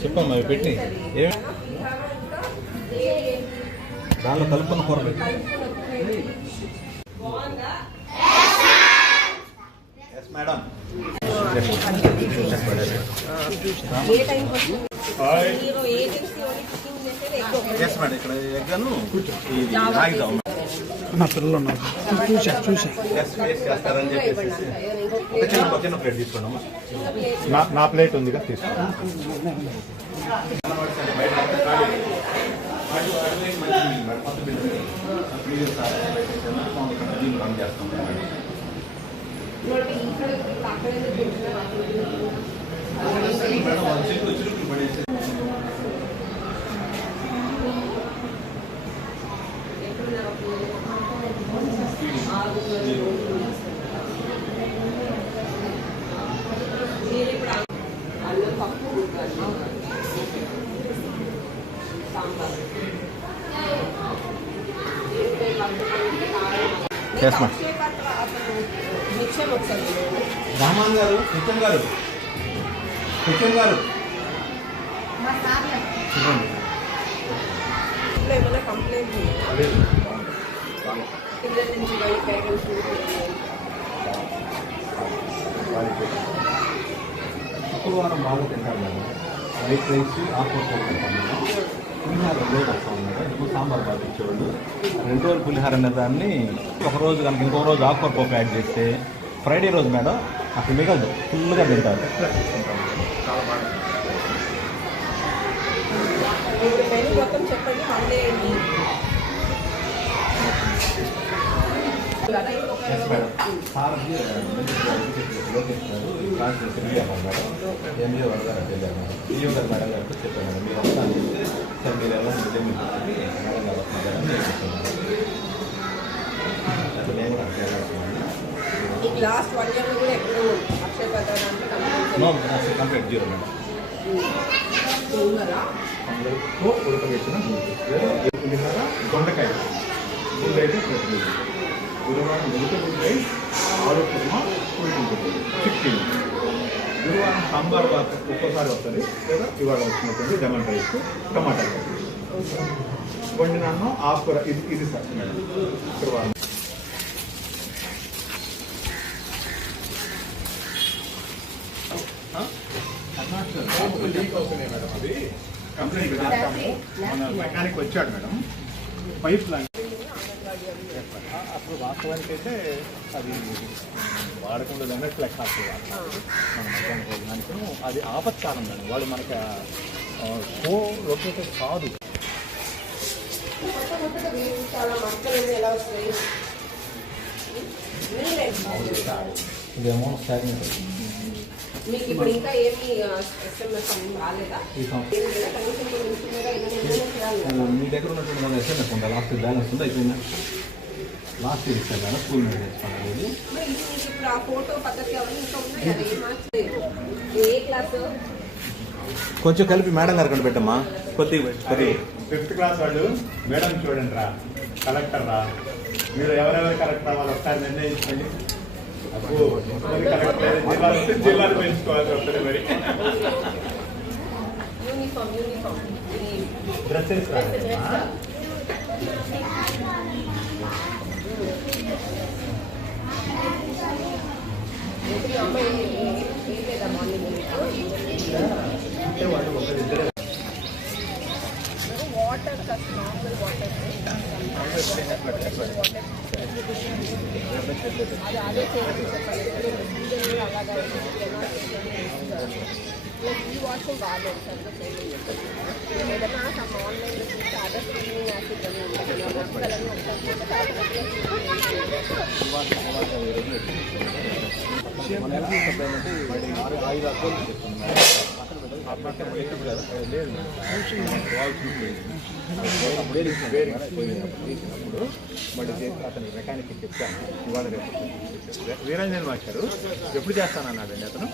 చెప్పమ్మా అవి పెట్టి దానిలో కలుపుకున్న కూర పెట్టి మేడం ఇక్కడ ఎగ్గాను నా పిల్లలు ఉన్నారు చూసా చేస్తారని చెప్పేసి ఒక చిన్న ప్లేట్ తీసుకోండి. నా ప్లేట్ ఉందిగా తీసుకోండి. రామాన్ గారు కిచెన్ గారు ఏమైనా కంప్లైంట్ పిల్లల నుంచి శుక్రవారం బాగా తింటారు మేడం. వైట్ రైస్ ఆకుకూర తింటాం మేడం. పులిహార 2 రోజులు వస్తాం మేడం. ఇప్పుడు సాంబార్ బాగా ఇచ్చేవాళ్ళు 2 రోజులు పులిహార అనే దాన్ని ఒకరోజు కనుక ఇంకో రోజు ఆకుకూర పప్పు యాడ్ చేస్తే ఫ్రైడే రోజు మేడం అక్కడ మిగలదు, ఫుల్గా తింటారు. మొత్తం చెప్పండి. మండే మేడం సార్ లోకేష్ గారు క్లాస్ తిరిగారు మేడం. ఎంఈఓ గారు వెళ్ళారు మేడం. ఈఓ గారు మేడం గారితో చెప్పారు మేడం మీరు వస్తా అని చెప్తే సార్ మీరు ఎలా ఉంటే మీరు మేడం గారు వస్తున్నారని నేను చెప్తున్నాను. అట్లా నేను కూడా లాస్ట్ 1 year కూడా ఎప్పుడు అక్షయ కంప్లీట్ 0 మేడం. ఉడకబెట్టిన పులిహార దొండకాయ అయితే గురువారం ఉడకబెట్టే ఆలు కుర్మా ఉడికింటుంది 16. గురువారం సాంబార్ బాత్ ఒక్కోసారి వస్తుంది, లేదా ఇవాళ వచ్చినటువంటి లెమన్ రైస్ టమాటా వండినాను ఆకుకూర ఇది సార్ మేడం గురువారం. లీక్ అవుతున్నాయి మేడం. అది కంప్లైంట్ పెట్టాము. మన మెకానిక్ వచ్చాడు మేడం. పైప్ లైన్ అప్పుడు వాస్తవానికి అయితే అది వాడకుండా అన్నట్టు లెక్క మన మెకానిక్ దానికి అది ఆపత్కాలం మేడం. వాడు మనకి షో లొకేటెడ్ కాదు. ఇదేమో మీకు ఇప్పుడు ఇంకా ఏమి ఎస్ఎంఎస్ రాలేదా? మీ దగ్గర ఉన్నటువంటి మన ఎస్ఎంఎస్ ఉందా? లాస్ట్ బ్యాలెన్స్ ఉందా? అయిపోయిందా? లాస్ట్ ఇయర్ ఇస్తాను మేడం. స్కూల్ మీద తెచ్చుకోండి. ఇప్పుడు ఆ ఫోటో పద్ధతి అవన్నీ ఇంకా ఉన్నాయి. ఏ క్లాసు కొంచెం కలిపి మేడం గారు కంటే పెట్టమ్మా. కొద్దిగా 5th క్లాస్ వాళ్ళు మేడం చూడండి రా, కలెక్టర్ రా, మీరు ఎవరెవరు కలెక్టర్ అవ్వాలి ఒకసారి నిర్ణయించుకోండి. జిల్లాలు పెంచుకోవాల్సి వస్తుంది. మరి డ్రెస్సెస్ వాటర్ నార్మల్ వాటర్ అదే అలాగా ఈ వాషింగ్ బాగాలేదు సార్. ఏదైనా ఆన్లైన్లో చూస్తే అదర్ క్లీనింగ్ యాసిడ్ అని ఉంటుంది. అతను మెకానిక్ చెప్తాను ఇవాళ రేపు. వీరంజన్ మాస్టారు ఎప్పుడు చేస్తానన్నాడండి అతను.